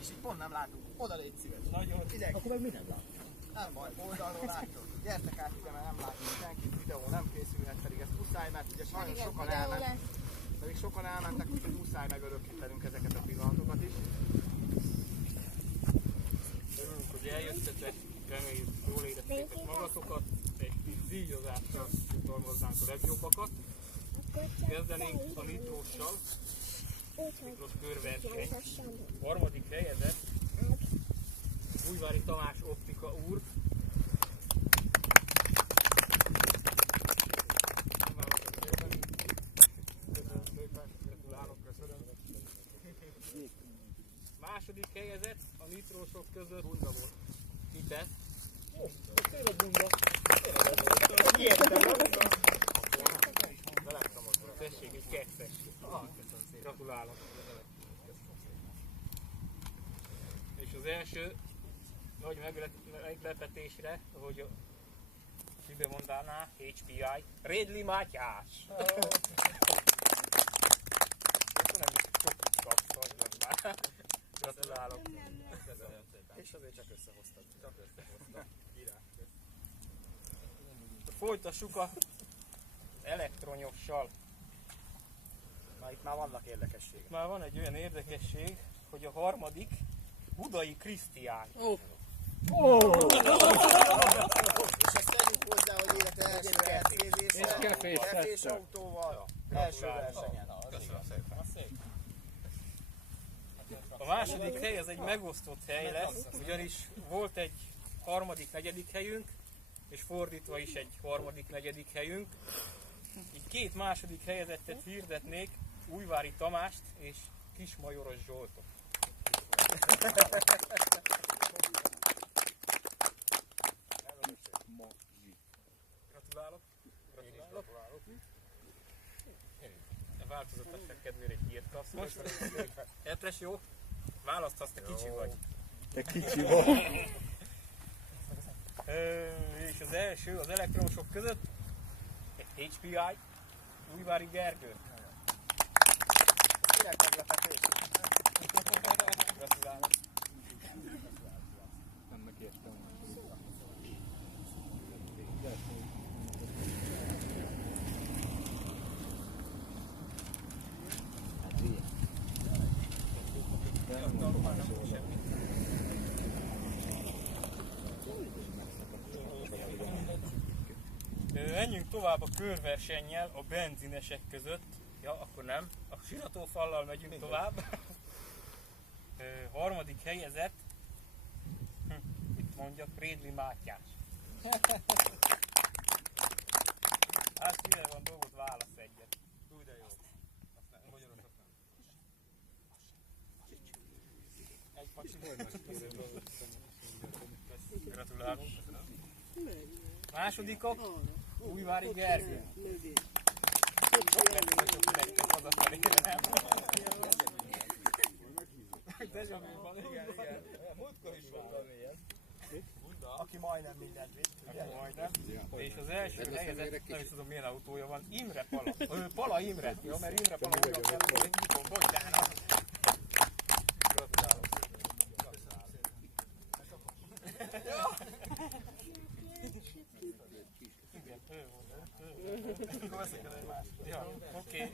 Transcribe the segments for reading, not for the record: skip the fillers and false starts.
És így pont nem látunk. Oda légy szíves. Nagyon. Figyelj. Akkor meg mi nem lát? Nem baj, oldalról látjuk. Gyertek át ide, mert nem látunk senkit, videó nem készülhet, pedig ez muszáj, mert ugye sajnos sokan elmentek. Pedig sokan elmentek, úgyhogy muszáj megörökítenünk ezeket a pillanatokat is. Örülünk, hogy eljöttetek, reméljük jól éreztétek magatokat, egy kis díjazással jutalmaznánk a legjobbakat. Kezdenénk a nitróssal, nitros körverseny. Harmadik helyezett Újvári Tamás Optika úr. Második helyezett a nitrósok között Bunda volt. Ite. Tényleg Bunda. Tessék, egy kettes. Gratulálok. És az első nagy meglepetésre, ahogy a Sibe mondaná, HPI, Rédli Mátyás. Nem is sok kapsz, már. Gratulálok. És azért csak összehoztad. Folytassuk a elektronyossal. Na itt már vannak érdekességek. Már van egy olyan érdekesség, hogy a harmadik Budai Krisztián. És ezt tegyük hozzá, hogy élete első elcézéssel, kefés autóval, első versenyen. Köszönöm szépen. A második hely az egy megosztott hely lesz, ugyanis volt egy harmadik, negyedik helyünk, és fordítva is egy harmadik, negyedik helyünk. Így két második helyezettet hirdetnék, Újvári Tamást és Kismajoros Zsoltot. Gratulálok. Változatosság kedvére egy ilyet kapsz most. Etres, jó? Választhatsz, te kicsi vagy. Te kicsi vagy. És az első az elektronosok között egy HPI, Újvári Gergő. Direkt meglepetés. Gratulálok. Nem értem. Menjünk tovább a körversennyel a benzinesek között. Ja, akkor nem. A siratófallal megyünk tovább. Harmadik helyezett. Mit mondjak? Rédli Mátyás. Hát szíve van dolgot, válasz egyet. Úgy de jó. Magyaros azt nem. Egy pacsi. Gratulálok. Másodikok. Újvári Gergő. Múltkor is voltam ilyen. Aki majdnem mindent vitt, ugye? Majdnem. És az első helyezett, nem is tudom milyen autója van, Imre Pala. Pala Imre, jó, mert Imre Pala újra kell, hogy nyitó, bocsánat. Gratulálok. Igen, ő volt. Akkor veszek el egymást. Ja, oké.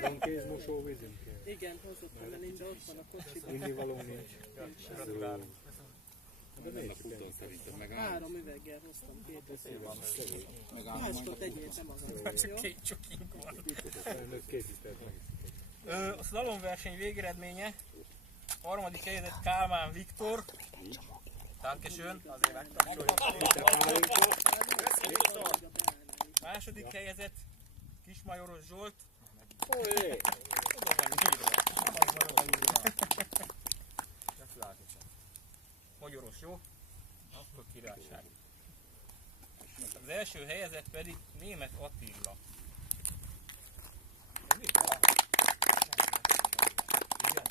Van kézmosó vízünk? Igen, hozottam, mert nincs, ott van a kocsiban. Innivaló nincs. Gratulálok. De melyik úton szerintem megállsz? 3 üveggel hoztam, 2 összében. Máskot egyél, nem az. Jó? Két csokink van. Önök 2 litert megiszik. A szlalomverseny végeredménye, harmadik helyezett Kálmán Viktor. Dankeschön, azért megtapsoljuk. Második helyezett Kismajoros Zsolt. Oda van írva. Az van oda írva. Magyaros, jó? Akkor királyság. Az első helyezett pedig Németh Attila. Ez mi? Igen?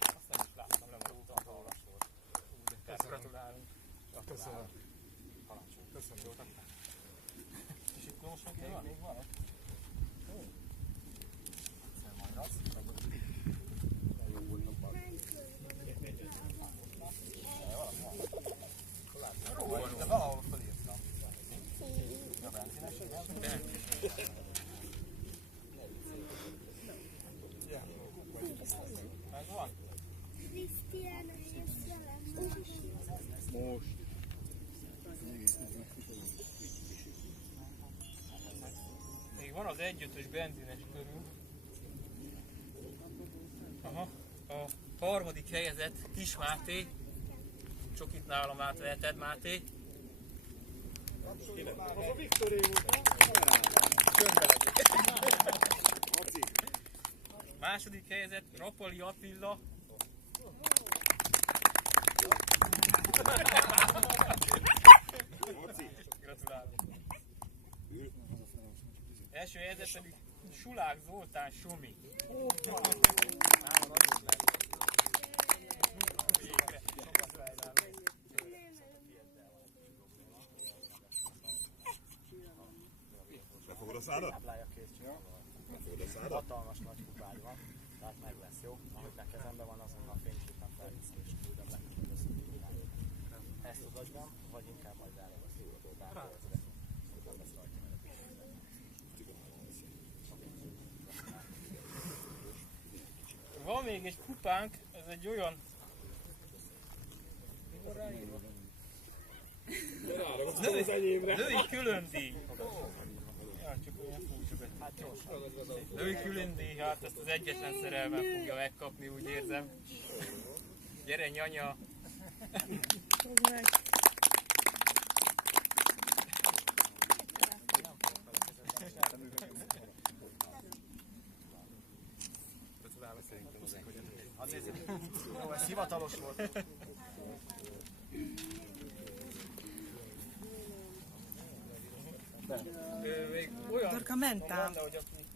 Azt nem is láttam, lemaradtam az olvasról. Gratulálunk. Köszönöm. Köszönöm, jó taktál. És itt most még van? Még van? Egyszer majd az. Jó volt a bal. az 1.5-ös benzines körül. Aha. A harmadik helyezett Kis Máté. Csak itt nálam átveheted, Máté. Az a Viktoré volt. Második helyezett Rapali Attila. Gratulálok. Első helyezett pedig Sulák Zoltán Somi. Végre. Sokat fejlálom. Befogod a szádat? Táplálja készcsomaggal. Befogod a szádat? Hatalmas nagy kupád van, tehát meg lesz, jó? Ahogy a kezemben van, azon a fényképen felviszem és küldöm nekik, hogy összetudjuk. Ezt tudod, vagy inkább majd elragasztjuk. Van még egy kupánk, ez egy olyan... Női különdíj. Ja, csak olyan fúcsú be. Női különdíj, hát ezt az egyetlen szerelmen fogja megkapni, úgy érzem. Gyere, nyanya! Jó, ez hivatalos volt. Még olyan Dorka, mentál. lenne, hogy aki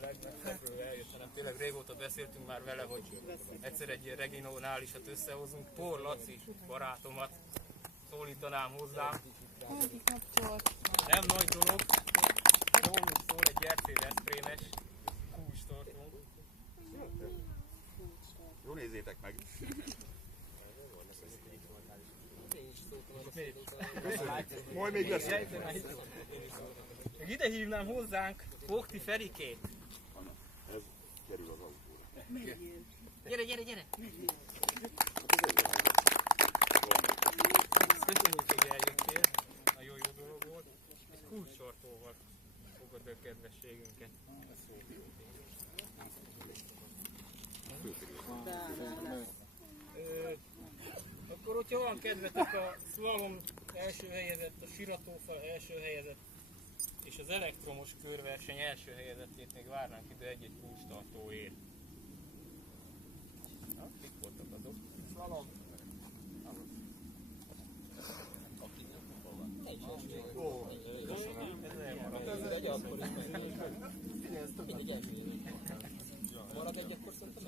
legmesszebbről eljött, hanem tényleg régóta beszéltünk már vele, hogy egyszer egy ilyen regionálisat összehozunk. Por Laci barátomat szólítanám hozzám. Nem nagy dolog, rólunk szól egy Mercedes-prémes kulcstartónk. Jó, nézzétek meg! Majd még lesz. Még ide hívnám hozzánk Fogti Ferikét. Ez kerül az autóra. Gyere, gyere, gyere! Köszönjük, hogy eljöttél. Nagyon jó dolog volt. Egy kulcsortóval fogod a kedvességünket. Akkor, hogyha van kedvetek a slalom első helyezett, a siratófa első helyezett és az elektromos körverseny első helyezettét még várnánk ide egy-egy kulcstartóért. Na, mik voltak azok? Slalom. Ó, ez elmaradt. Marad egy, akkor szerintem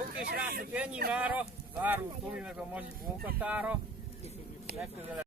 Oké, srácok, ennyi mára. Zárult Tomi meg a Magyi munkatára. Legközelebb